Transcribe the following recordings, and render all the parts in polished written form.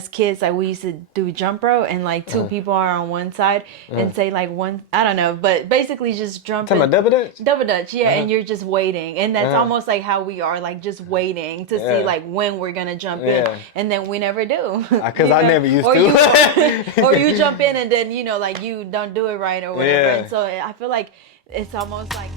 As kids, like we used to do jump rope, and like two people are on one side, and say like one, I don't know, but basically just jumping. Talking about double dutch? Double dutch, yeah, and you're just waiting, and that's almost like how we are, like just waiting to see like when we're gonna jump in, and then we never do. Because I never used or to. or you jump in and then like you don't do it right or whatever, and so I feel like it's almost like.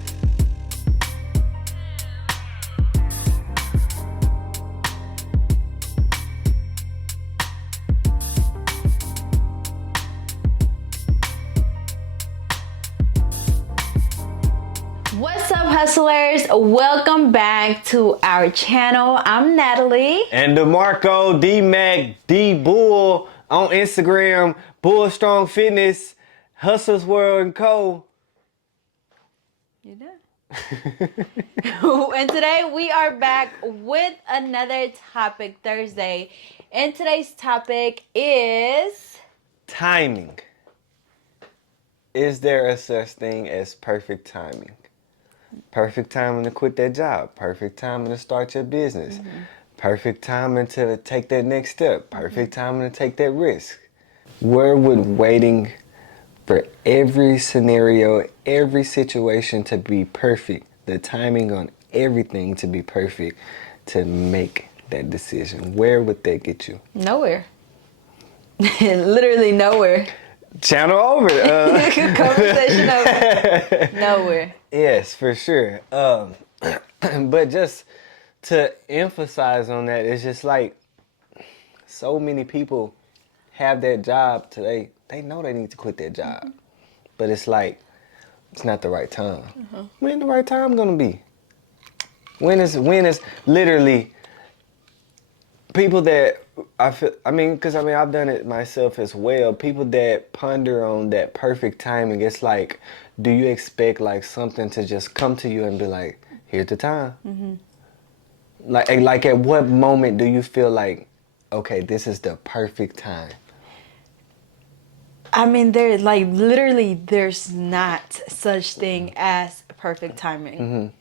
What's up, hustlers? Welcome back to our channel. I'm Natalie. And DeMarco, D-Mac, D-Bull on Instagram, Bull Strong Fitness, Hustlers World & Co. You done? And today we are back with another topic Thursday. And today's topic is... timing. Is there a such thing as perfect timing? Perfect timing to quit that job. Perfect timing to start your business. Perfect timing to take that next step. Perfect timing to take that risk. Where would waiting for every scenario, every situation to be perfect, the timing on everything to be perfect to make that decision, where would that get you? Nowhere. Literally nowhere. Channel over. Conversation over. Nowhere. Yes, for sure. But just to emphasize on that, it's just like so many people have that job today. They know they need to quit that job, but it's like it's not the right time. When the right time gonna be? When is literally people that because I've done it myself as well. People that ponder on that perfect timing, it's like, do you expect like something to just come to you and be like, here's the time? Like at what moment do you feel like, okay, this is the perfect time? I mean, there's not such thing as perfect timing.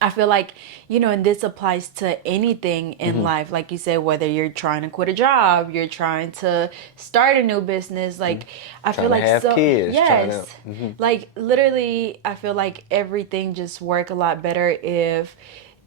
I feel like, and this applies to anything in life. Like you said, whether you're trying to quit a job, you're trying to start a new business. Like, I feel like have kids, yes. Like, literally, I feel like everything just work a lot better if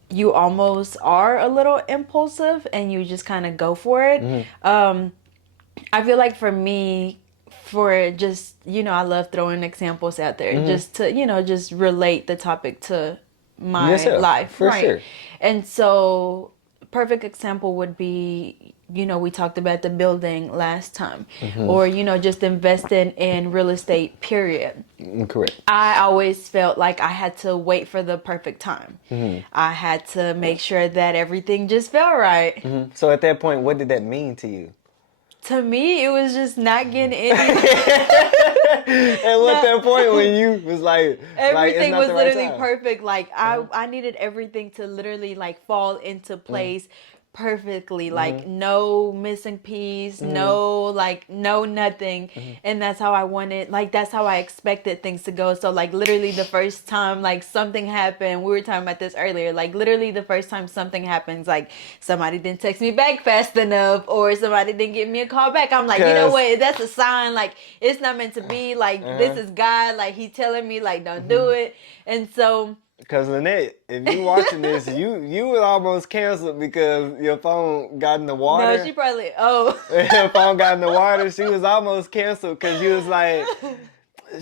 you almost are a little impulsive and you just kind of go for it. I feel like for me, for just, I love throwing examples out there just to, just relate the topic to my life, for right? Sure. And so, perfect example would be, we talked about the building last time, or just investing in real estate. Period. Correct. I always felt like I had to wait for the perfect time. I had to make sure that everything just felt right. So at that point, what did that mean to you? To me, it was just not getting any. And what's that point when you was like, everything was literally perfect. Like I needed everything to literally like fall into place perfectly. Like no missing piece, no nothing. And that's how I wanted, like that's how I expected things to go. So like literally the first time like something happened, we were talking about this earlier, like literally the first time something happens, like somebody didn't text me back fast enough or somebody didn't give me a call back, I'm like, you know what, that's a sign, like it's not meant to be, like this is God, like he telling me like don't do it. And so because Lynette, if you watching this, you would almost cancel because your phone got in the water. No, she probably, Your phone got in the water. She was almost canceled because you was like,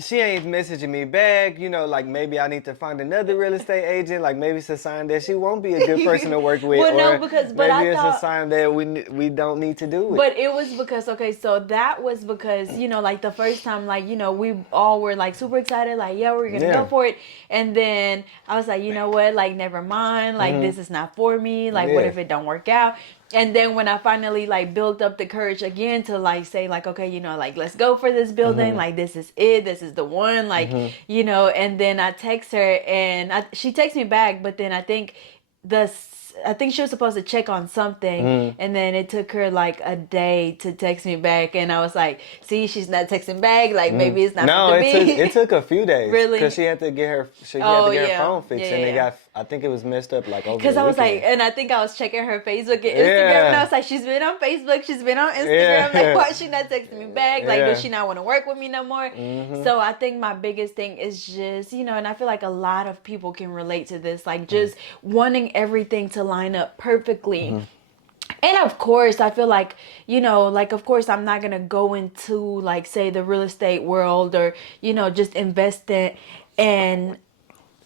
she ain't messaging me back. Like maybe I need to find another real estate agent. Like maybe it's a sign that she won't be a good person to work with. Well, no, or because maybe I it's thought, a sign that we don't need to do it. But it was because, okay, so that was because, like the first time, like, we all were like super excited, like, yeah, we're gonna go for it. And then I was like, you know what, like, never mind, like, this is not for me, like, what if it don't work out? And then when I finally like built up the courage again to like say like, okay, like let's go for this building, like this is it, this is the one, like, and then I text her and she texts me back, but then I think she was supposed to check on something, and then it took her like a day to text me back, and I was like, see, she's not texting back, like maybe it's not meant to be. It took a few days. Really? Because she had to get her phone fixed, and I think it was messed up like over Because the I was weekend. like, and I think I was checking her Facebook and Instagram, and I was like, she's been on Facebook, she's been on Instagram. Yeah. Like, why is she not texting me back? Like, Yeah. does she not want to work with me no more? So I think my biggest thing is just, and I feel like a lot of people can relate to this, like just wanting everything to line up perfectly. And of course, I feel like, like, of course, I'm not going to go into, like, say, the real estate world or, just invest in, and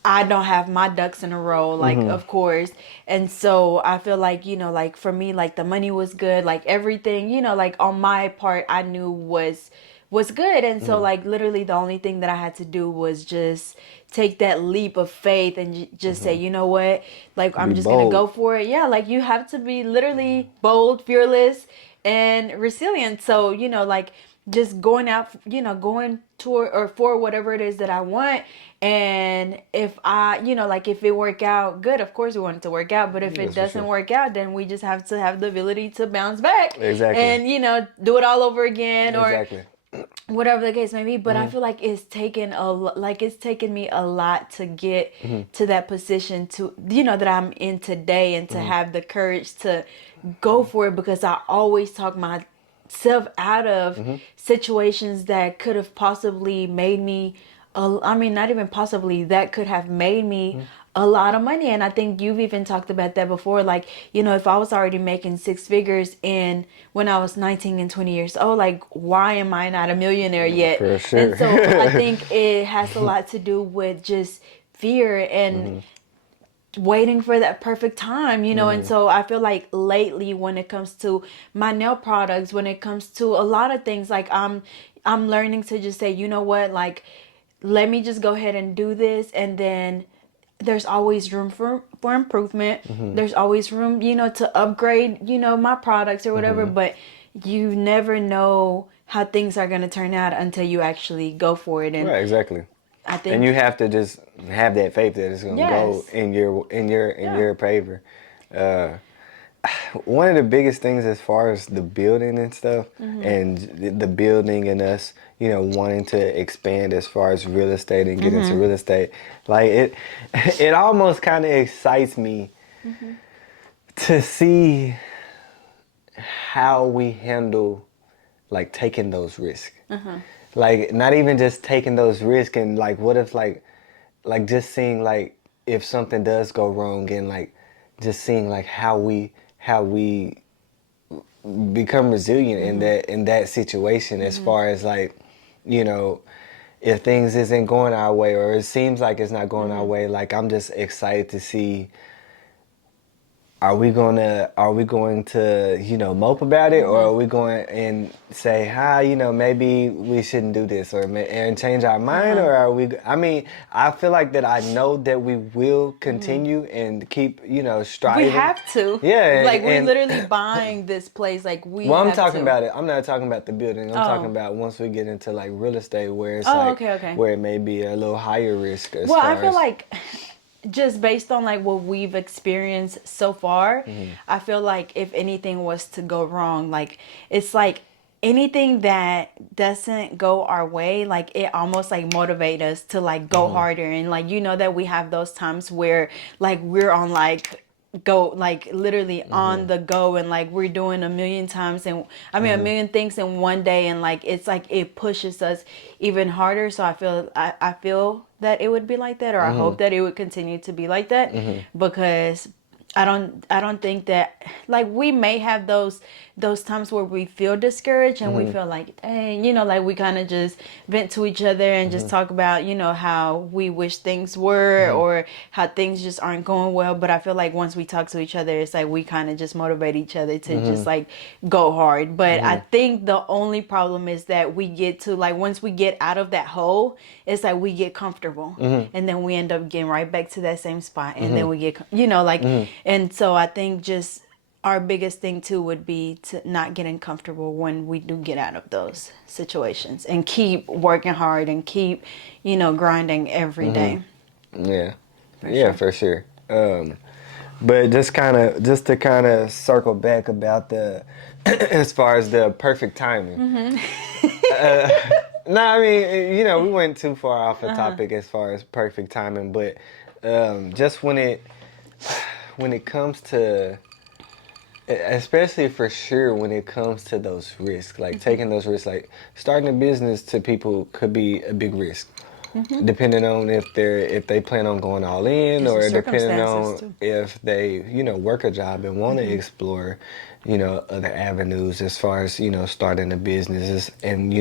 I don't have my ducks in a row, like, of course. And so I feel like, like for me, like the money was good, like everything, like on my part, I knew was good. And so like literally the only thing that I had to do was just take that leap of faith and just say, you know what, like I'm just going to go for it. Yeah, like you have to be literally bold, fearless, and resilient. So, like just going out, going toward or for whatever it is that I want. And if I, like if it work out good, of course we want it to work out. But if it doesn't work out, then we just have to have the ability to bounce back. Exactly. And, do it all over again Exactly. or whatever the case may be. But I feel like it's taken me a lot to get to that position to, that I'm in today, and to have the courage to go for it, because I always talk myself out of situations that could have possibly made me, not even possibly, that could have made me a lot of money. And I think you've even talked about that before. Like, if I was already making six figures when I was 19 and 20 years old, like, why am I not a millionaire yet? For sure. And so I think it has a lot to do with just fear and waiting for that perfect time, and so I feel like lately when it comes to my nail products, when it comes to a lot of things, like I'm learning to just say, you know what, like, let me just go ahead and do this, and then there's always room for improvement. There's always room, to upgrade, my products or whatever, but you never know how things are going to turn out until you actually go for it. And right, exactly. I think, and you have to just have that faith that it's gonna go in your favor. One of the biggest things as far as the building and stuff, and the building and us, wanting to expand as far as real estate and get into real estate, like it almost kind of excites me to see how we handle like taking those risks. Like not even just taking those risks, and like what if like just seeing like if something does go wrong, and like just seeing like how we become resilient in that situation, as far as like, if things isn't going our way, or it seems like it's not going our way, like I'm just excited to see, are we going to mope about it, or are we going and say, maybe we shouldn't do this, and change our mind, or are we? I mean, I feel like that I know that we will continue and keep, striving. we have to. Yeah, like we're literally buying this place. Like Well, I'm talking about it. I'm not talking about the building. I'm talking about once we get into like real estate, where it's okay. where it may be a little higher risk. Well, I feel like, just based on like what we've experienced so far, I feel like if anything was to go wrong, like it's like anything that doesn't go our way, like it almost like motivate us to like go harder. And like, that we have those times where like we're on like go, like literally on the go, and like we're doing a million times, and a million things in one day, and like it's like it pushes us even harder. So I feel that it would be like that, or I hope that it would continue to be like that, because I don't think that, like, we may have those times where we feel discouraged, and we feel like, dang, like we kind of just vent to each other and just talk about, how we wish things were, or how things just aren't going well. But I feel like once we talk to each other, it's like we kind of just motivate each other to just like go hard. But I think the only problem is that we get to, like, once we get out of that hole, it's like we get comfortable, and then we end up getting right back to that same spot, and then we get, and so I think just our biggest thing too would be to not getting comfortable when we do get out of those situations, and keep working hard, and keep, grinding every day. Yeah. For sure. But just to kind of circle back about the, as far as the perfect timing. No, I mean, we went too far off the topic as far as perfect timing, but just when it comes to, especially for sure when it comes to those risks, like taking those risks, like starting a business to people could be a big risk. Depending on if they plan on going all in, Just the or depending on circumstances too. if they work a job and want to explore other avenues as far as starting a business. And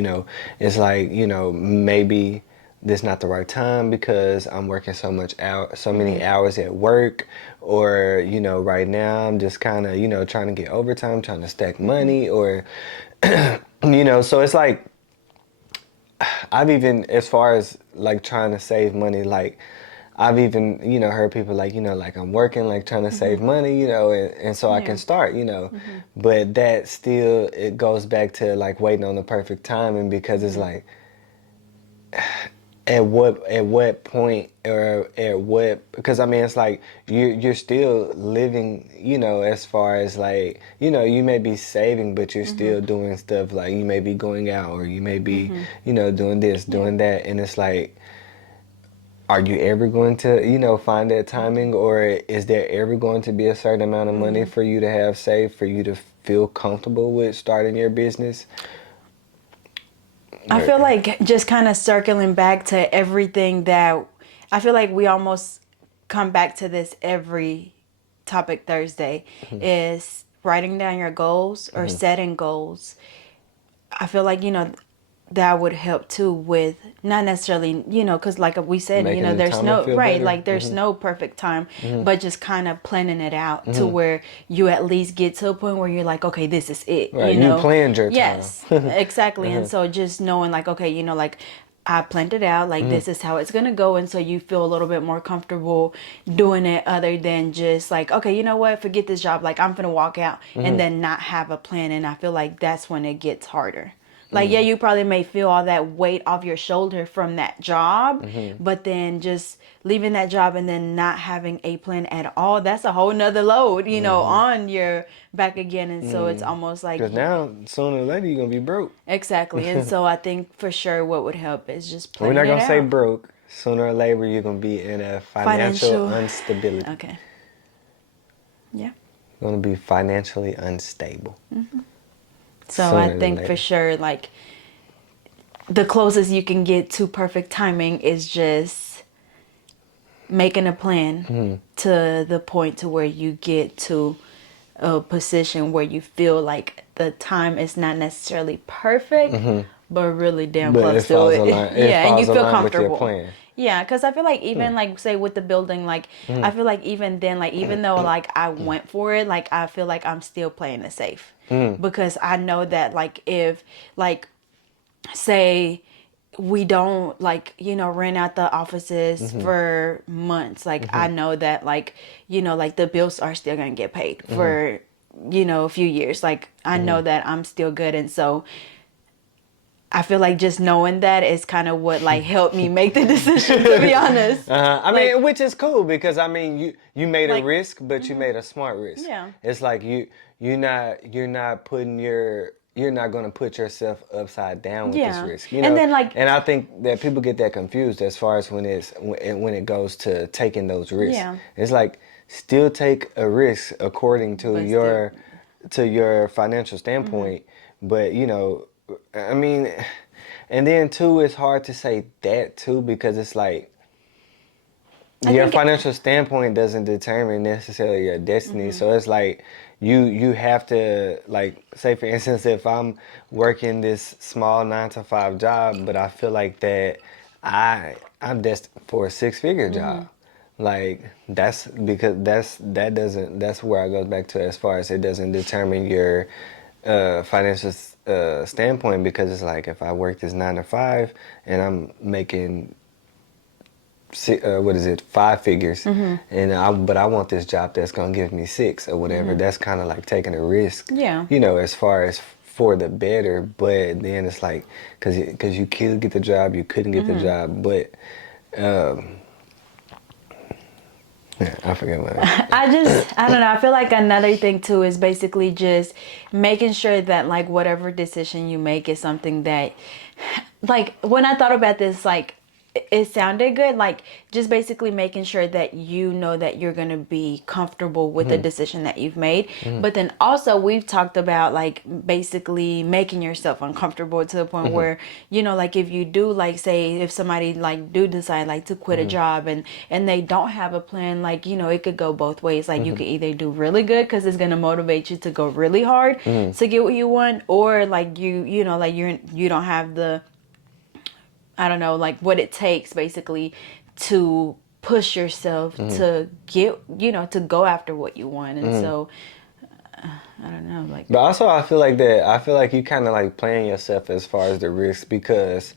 it's like maybe this not the right time because I'm working so many hours at work, or right now I'm just kind of trying to get overtime, trying to stack money, or so it's like I've even, as far as like trying to save money, like I've even, heard people like, like I'm working, like trying to save money, and so I can start, but that still, it goes back to like waiting on the perfect timing, because it's like, at what point, or at what, because I mean, it's like you're still living, as far as like, you may be saving, but you're still doing stuff, like you may be going out, or you may be doing this, doing that, and it's like, are you ever going to find that timing, or is there ever going to be a certain amount of money for you to have saved for you to feel comfortable with starting your business? I feel like just kind of circling back to everything that I feel like we almost come back to this every topic Thursday is writing down your goals or setting goals. I feel like, that would help too with not necessarily, because like we said, Making the there's timing no, feel right, better. like there's no perfect time, but just kind of planning it out to where you at least get to a point where you're like, okay, this is it, Right, you planned your time. Yes, exactly. And so just knowing like, okay, like I planned it out, like this is how it's gonna go, and so you feel a little bit more comfortable doing it, other than just like, okay, you know what, forget this job, like I'm gonna walk out and then not have a plan. And I feel like that's when it gets harder. Like, yeah, you probably may feel all that weight off your shoulder from that job, but then just leaving that job and then not having a plan at all, that's a whole nother load, on your back again. And so it's almost like, Because now, sooner or later, you're going to be broke. exactly. And so I think for sure what would help is just planning We're not it going to say out. broke. Sooner or later, you're going to be in a financial instability. Okay. Yeah. You're going to be financially unstable. So Sooner I than think later. for sure, like, the closest you can get to perfect timing is just making a plan to the point to where you get to a position where you feel like the time is not necessarily perfect, but really damn But close it to falls it. aligned. Yeah, and you feel aligned with your comfortable. plan. Yeah, because I feel like even like say with the building, like I feel like even then, like even though like I went for it, like I feel like I'm still playing it safe, because I know that like if like say we don't like rent out the offices for months, like I know that like like the bills are still gonna get paid for a few years, like I know that I'm still good. And so I feel like just knowing that is kind of what like helped me make the decision, to be honest. I mean, which is cool, because I mean, you made Like, a risk, but you made a smart risk. Yeah. It's like you're not going to put yourself upside down with Yeah. this risk. And then, like- and I think that people get that confused as far as when it goes to taking those risks. Yeah. It's like, still take a risk according to But your financial standpoint, but I mean, and then too, it's hard to say that too, because it's like your financial standpoint doesn't determine necessarily your destiny. So it's like you have to, like, say for instance, if I'm working this small 9-to-5 job, but I feel like that I'm destined for a 6-figure job. Like, that's because that's where it goes back to, as far as it doesn't determine your financial standpoint, because it's like, if I work this 9-to-5 and I'm making 5 figures, and but I want this job that's gonna give me 6 or whatever. That's kind of like taking a risk. Yeah. As far as for the better, but then it's like, because you could get the job, you couldn't get the job, but yeah, I forget what. I don't know. I feel like another thing too is basically just making sure that like whatever decision you make is something that, like, when I thought about this, like it sounded good, like just basically making sure that you know that you're going to be comfortable with the decision that you've made. But then also we've talked about like basically making yourself uncomfortable to the point where, you know, like if you do, like say if somebody like do decide like to quit a job and they don't have a plan, like, you know, it could go both ways. Like you could either do really good because it's going to motivate you to go really hard to get what you want, or like you know, like you don't have the, I don't know, like what it takes basically to push yourself to get, you know, to go after what you want. And so, I don't know, like. But also, I feel like you kind of like playing yourself as far as the risk, because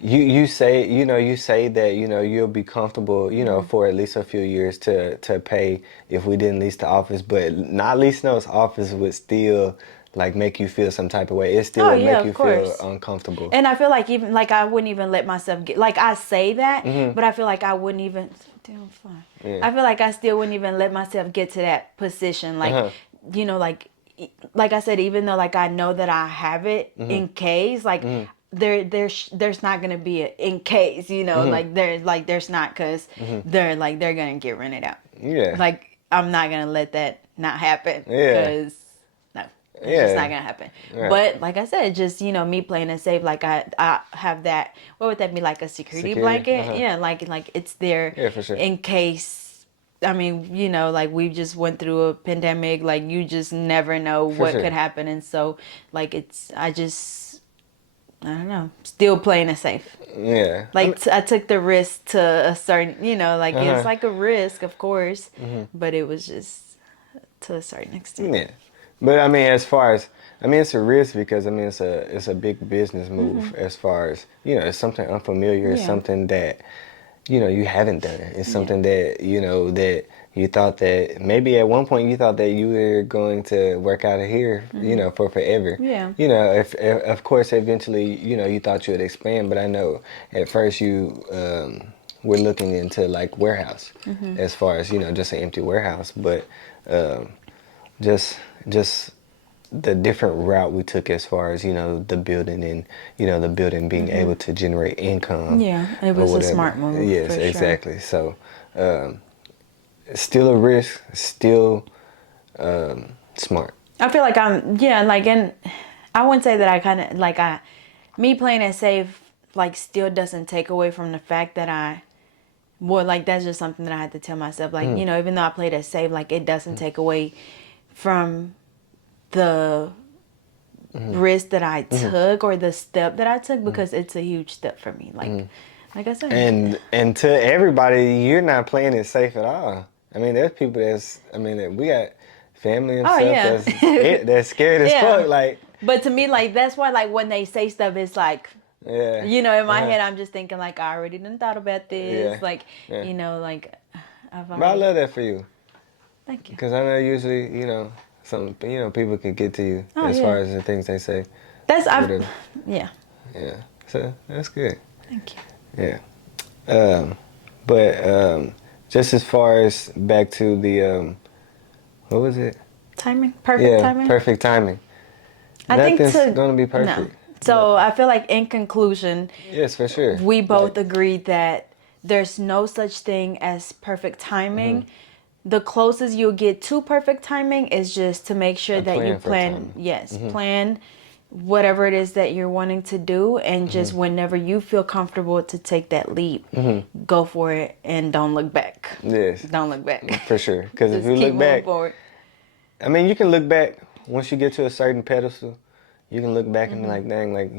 you say, you know, you say that, you know, you'll be comfortable, you know, for at least a few years to pay if we didn't lease the office, but not leasing those office would still like make you feel some type of way. It still would make you feel uncomfortable. And I feel like even like I wouldn't even let myself get, like I say that, but I feel like I wouldn't even, damn fine. I feel like I still wouldn't even let myself get to that position. Like, you know, like I said, even though like I know that I have it in case, like there's not gonna be a in case, you know, like there's not, because they're gonna get rented out. Yeah. Like I'm not gonna let that not happen, because it's just not gonna happen. Right. But like I said, just, you know, me playing it safe. Like I have that. What would that be, like a security blanket? Yeah, like it's there for sure. in case. I mean, you know, like we just went through a pandemic. Like you just never know what could happen, and so like I don't know, still playing it safe. Yeah. Like I took the risk to a certain, you know, like it's like a risk, of course, but it was just to a certain extent. Yeah. But I mean, as far as, I mean, it's a risk because I mean it's a big business move, as far as, you know, it's something unfamiliar, it's something that, you know, you haven't done. It's something that, you know, that you thought that maybe at one point you thought that you were going to work out of here, you know, for forever. Yeah. You know, if of course eventually, you know, you thought you would expand, but I know at first you were looking into like warehouse, as far as, you know, just an empty warehouse, but just the different route we took as far as, you know, the building and, you know, the building being able to generate income. Yeah, it was a smart move. Yes, for exactly. So, still a risk, still smart. I feel like and I wouldn't say that I kind of like me playing it safe like still doesn't take away from the fact that like that's just something that I had to tell myself, like, you know, even though I played it safe, like it doesn't take away from the risk that I took or the step that I took, because it's a huge step for me. Like I said. And to everybody, you're not playing it safe at all. I mean, there's people we got family and stuff that's scared as fuck. Like, but to me, like that's why, like when they say stuff, it's like, you know, in my head, I'm just thinking like I already done thought about this. Like, you know, like. But I love that for you. Thank you. Because I know usually, you know, people can get to you as far as the things they say. Yeah. Yeah. So that's good. Thank you. Yeah. But just as far as back to the what was it? Timing. Perfect timing. Perfect timing. I think nothing's gonna be perfect. No. So I feel like in conclusion, yes, for sure, we both agreed that there's no such thing as perfect timing. The closest you'll get to perfect timing is just to make sure that you plan. Yes, plan whatever it is that you're wanting to do, and just whenever you feel comfortable to take that leap, go for it and don't look back. Yes, don't look back. For sure, because if you look back, I mean, you can look back once you get to a certain pedestal. You can look back and be like, dang, like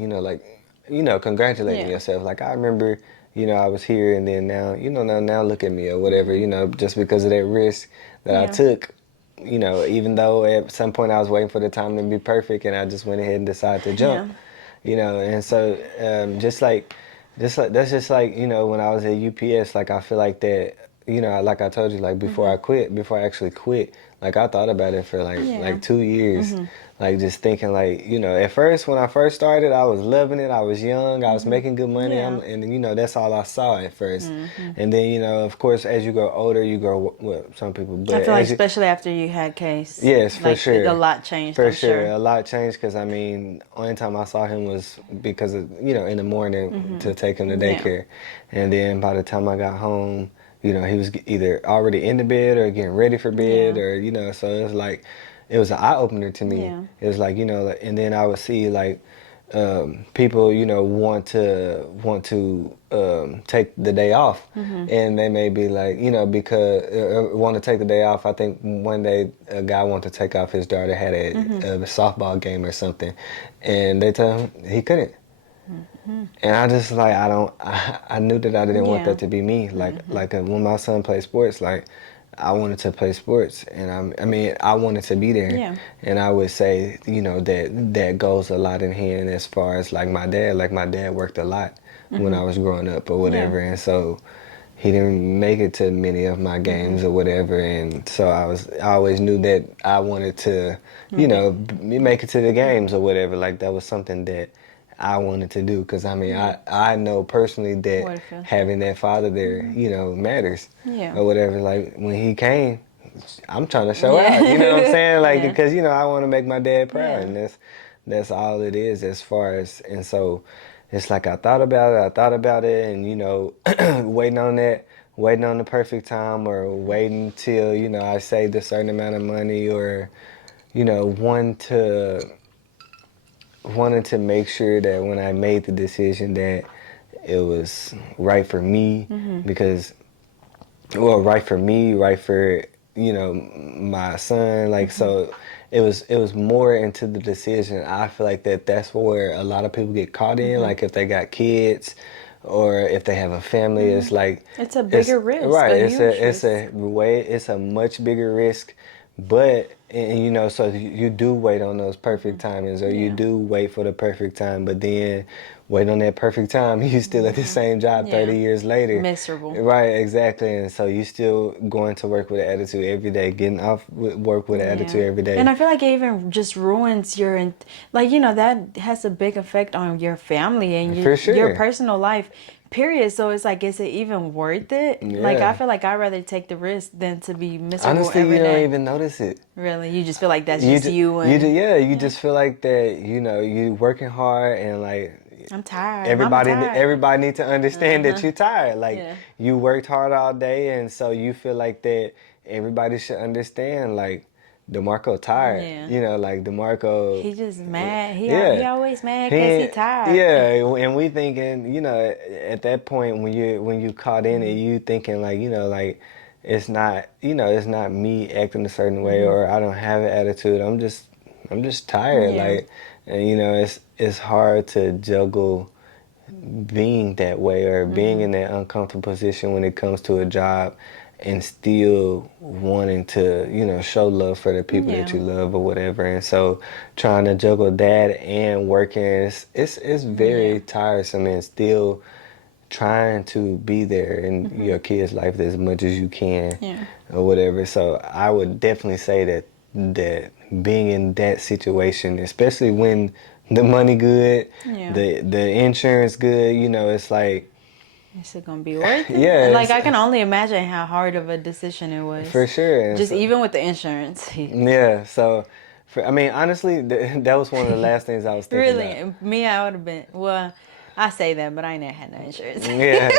congratulating yourself. Like I remember, you know, I was here and then now, you know, now look at me or whatever, you know, just because of that risk that I took, you know, even though at some point I was waiting for the time to be perfect and I just went ahead and decided to jump, you know, and so that's just like, you know, when I was at UPS, like I feel like that you know, like I told you, like before before I actually quit, like I thought about it for like 2 years, like just thinking like, you know, at first when I first started, I was loving it. I was young, I was making good money, and you know that's all I saw at first. And then you know, of course, as you grow older, you grow well, some people, but I feel like especially after you had Case, yes, for like sure, a lot changed. for I'm sure, sure. a lot changed because I mean, only time I saw him was because of you know in the morning to take him to daycare, and then by the time I got home. You know, he was either already in the bed or getting ready for bed or, you know, so it was like, it was an eye opener to me. Yeah. It was like, you know, and then I would see like people, you know, want to take the day off, and they may be like, you know, because want to take the day off. I think one day a guy wanted to take off his daughter had a softball game or something, and they told him he couldn't. And I just like I knew that I didn't want that to be me. Like when my son played sports, like I wanted to play sports, and I mean I wanted to be there. Yeah. And I would say you know that goes a lot in hand as far as like my dad. Like my dad worked a lot when I was growing up or whatever, and so he didn't make it to many of my games or whatever, and so I always knew that I wanted to you know make it to the games or whatever. Like that was something that I wanted to do because I mean I know personally that having that father there you know matters or whatever. Like when he came, I'm trying to show out, you know what I'm saying? Like because you know I want to make my dad proud, and that's all it is as far as. And so it's like I thought about it, and you know waiting on the perfect time, or waiting till you know I saved a certain amount of money, or you know wanted to make sure that when I made the decision that it was right for me because right for me, right for you know my son, like so it was more into the decision. I feel like that's where a lot of people get caught in, like if they got kids or if they have a family, it's like it's a bigger risk, right? a It's huge risk. it's a much bigger risk. But and you know, so you do wait on those perfect timings, or you do wait for the perfect time. But then, wait on that perfect time, you still at the same job 30 years later, miserable. Right, exactly. And so you still going to work with an attitude every day, getting off work with an attitude every day. And I feel like it even just ruins your, like you know that has a big effect on your family and For sure. your personal life. Period. So it's like, is it even worth it? Like I feel like I'd rather take the risk than to be miserable Honestly, every you don't day. even notice it. Really, you just feel like that's just you and you just feel like that. You know, you working hard and like I'm tired. Mama tired. everybody need to understand that you're tired. Like you worked hard all day, and so you feel like that everybody should understand. Like DeMarco tired. You know, like DeMarco. He just mad. He always mad because he tired. Yeah, and we thinking, you know, at that point when you caught in it, you thinking like, you know, like it's not, you know, it's not me acting a certain way or I don't have an attitude. I'm just tired. Like, and you know, it's hard to juggle being that way or being in that uncomfortable position when it comes to a job and still wanting to, you know, show love for the people that you love or whatever. And so trying to juggle that and working, it's very tiresome, and still trying to be there in your kid's life as much as you can or whatever. So I would definitely say that being in that situation, especially when the money good, the insurance good, you know, it's like, is it gonna be worth it? Yeah, like I can only imagine how hard of a decision it was. For sure. Just even with the insurance. Yeah. So, I mean, honestly, that was one of the last things I was thinking about. Really, me, I would have been. Well, I say that, but I ain't never had no insurance. Yeah.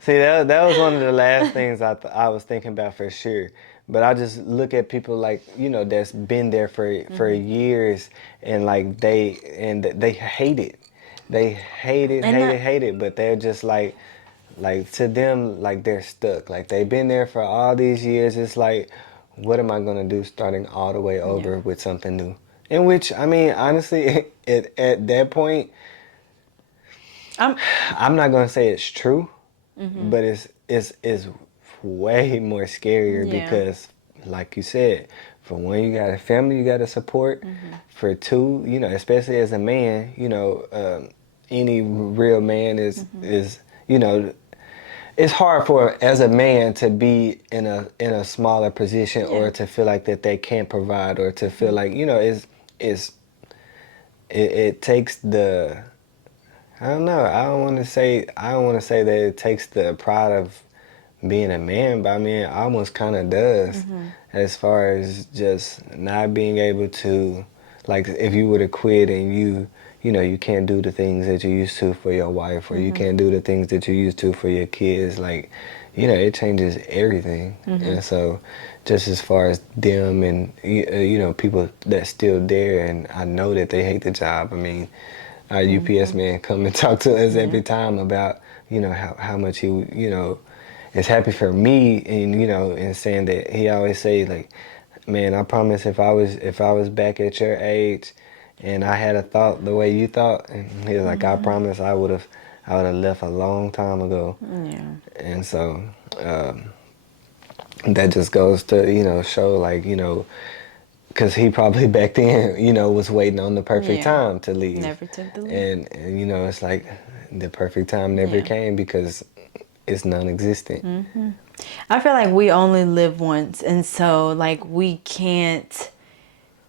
See, that was one of the last things I was thinking about for sure. But I just look at people like, you know, that's been there for years, and like they hate it. They hate it, but they're just like to them, like they're stuck. Like they've been there for all these years. It's like, what am I gonna do starting all the way over with something new? In which, I mean, honestly, at that point, I'm not gonna say it's true, but it's way more scarier because, like you said, for one, you got a family you got to support. For two, you know, especially as a man, you know, any real man is you know, it's hard for as a man to be in a smaller position or to feel like that they can't provide or to feel like it takes the I don't know I don't want to say that it takes the pride of being a man, but I mean it almost kind of does as far as just not being able to, like, if you were to quit and you can't do the things that you used to for your wife, or you can't do the things that you used to for your kids. Like, it changes everything. And so, just as far as them and people that's still there, and I know that they hate the job. I mean, our UPS man come and talk to us every time about how much he is happy for me, and saying that he always say, like, man, I promise if I was back at your age and I had a thought the way you thought, and he was like, I promise I would have left a long time ago. Yeah. And so that just goes to show, like, because he probably back then was waiting on the perfect time to leave. Never took the leave. And it's like the perfect time never came because it's non-existent. I feel like we only live once, and so like we can't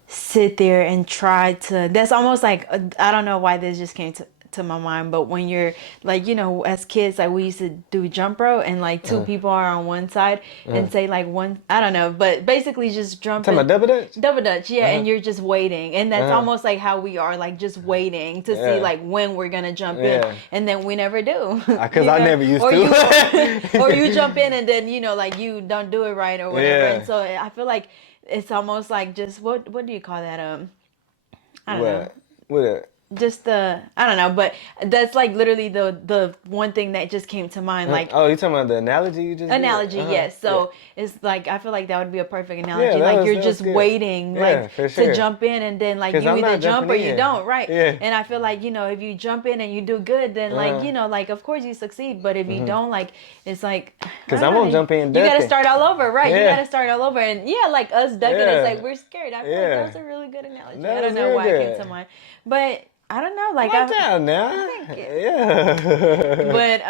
sit there and try to, that's almost like I don't know why this just came to my mind, but when you're like, as kids, like we used to do jump rope, and like two people are on one side and say like one, I don't know, but basically just jumping. Talking about double dutch, and you're just waiting, and that's almost like how we are, like just waiting to see like when we're gonna jump in, and then we never do. Because I never used to. Or you jump in and then like you don't do it right or whatever, and so I feel like it's almost like just what do you call that? I don't know. What? Just I don't know, but that's like literally the one thing that just came to mind. Like, oh, you talking about the analogy you just did? Yes. So it's like I feel like that would be a perfect analogy. Like you're just waiting, like to jump in, and then like you either jump or you don't, right? Yeah. And I feel like if you jump in and you do good, then like like of course you succeed. But if you don't, like it's like because I'm gonna jump in. You gotta start all over, right? You gotta start all over, and like us ducking, it's like we're scared. I feel like that was a really good analogy. I don't know why it came to mind, but. I don't know, like watch out now. Yeah. But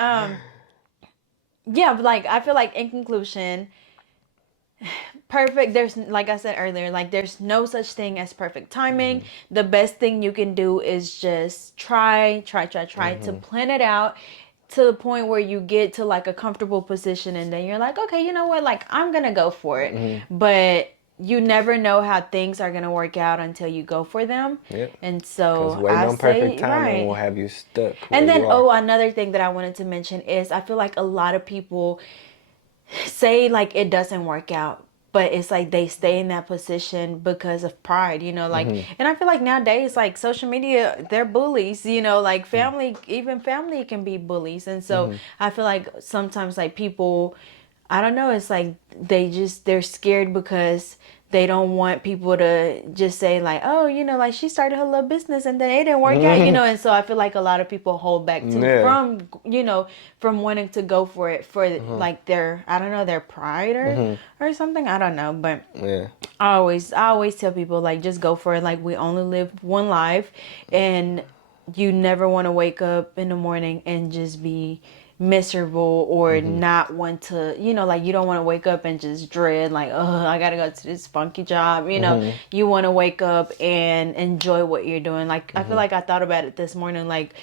but like I feel like in conclusion, perfect. There's, like I said earlier, like there's no such thing as perfect timing. The best thing you can do is just try to plan it out to the point where you get to like a comfortable position, and then you're like, okay, you know what, like I'm gonna go for it. But you never know how things are going to work out until you go for them. Yep. And so waiting on perfect timing will have you stuck. And then, another thing that I wanted to mention is I feel like a lot of people say like it doesn't work out, but it's like they stay in that position because of pride, like, and I feel like nowadays, like social media, they're bullies, like family, even family can be bullies. And so I feel like sometimes like people, I don't know, it's like they're scared because they don't want people to just say like, oh, like she started her little business and then it didn't work out, and so I feel like a lot of people hold back too from wanting to go for it for like their, I don't know, their pride or something. I don't know, but I always tell people like just go for it. Like we only live one life, and you never want to wake up in the morning and just be miserable or not want to, like you don't want to wake up and just dread like, oh, I gotta go to this funky job. You want to wake up and enjoy what you're doing. Like I feel like I thought about it this morning, like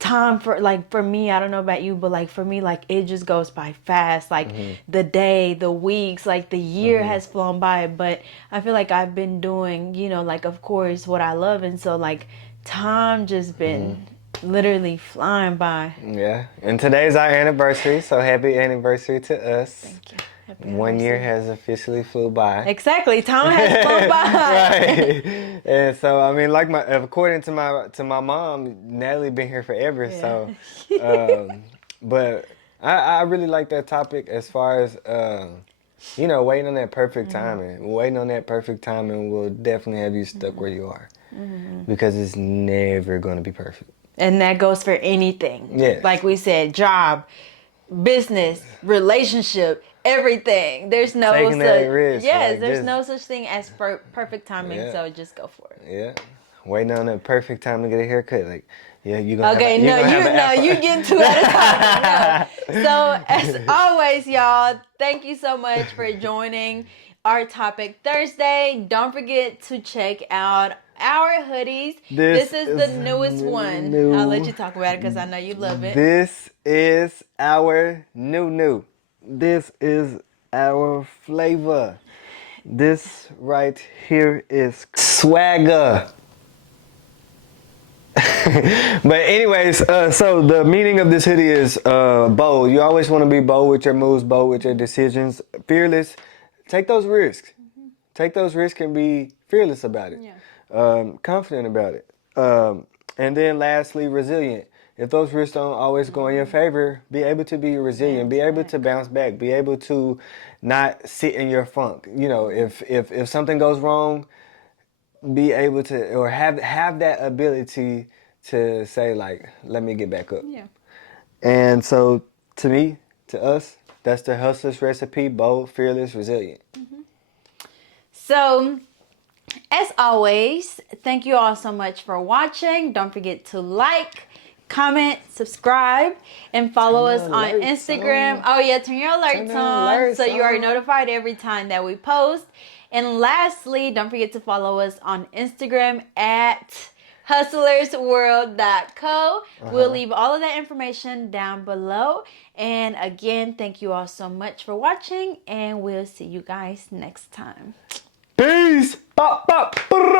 time for me, I don't know about you, but like for me, like it just goes by fast. Like the day, the weeks, like the year has flown by, but I feel like I've been doing, like of course what I love, and so like time just been literally flying by. Yeah, and today's our anniversary, so happy anniversary to us. Thank you. Happy 1 year has officially flew by. Exactly, time has flown by. Right, and so I mean, like according to my mom, Natalie been here forever. Yeah. So, but I really like that topic as far as waiting on that perfect timing. Waiting on that perfect timing will definitely have you stuck where you are, because it's never going to be perfect. And that goes for anything. Yeah. Like we said, job, business, relationship, everything. There's no taking that risk. Yes, there's no such thing as perfect timing. So just go for it. Yeah. waiting on the perfect time to get a haircut. Like, yeah, you gonna Okay, you're getting too out of topic. No. So as always, y'all, thank you so much for joining our topic Thursday. Don't forget to check out our hoodies. This is the newest one. I'll let you talk about it because I know you love it. This is our new. This is our flavor. This right here is swagger. But anyways, so the meaning of this hoodie is bold. You always want to be bold with your moves, bold with your decisions, fearless. Take those risks. Mm-hmm. Take those risks and be fearless about it. Yeah. Confident about it. And then lastly, resilient. If those risks don't always go in your favor, be able to be resilient, be able to bounce back, be able to not sit in your funk. You know, if something goes wrong, be able to, or have that ability to say, like, let me get back up. Yeah. And so to me, to us, that's the hustler's recipe: bold, fearless, resilient. Mm-hmm. So as always, thank you all so much for watching. Don't forget to like, comment, subscribe, and follow us on Instagram. Oh yeah, turn your alerts on so you are notified every time that we post. And lastly, don't forget to follow us on Instagram at hustlersworld.co. We'll leave all of that information down below. And again, thank you all so much for watching, and we'll see you guys next time. Peace. Pop, pop.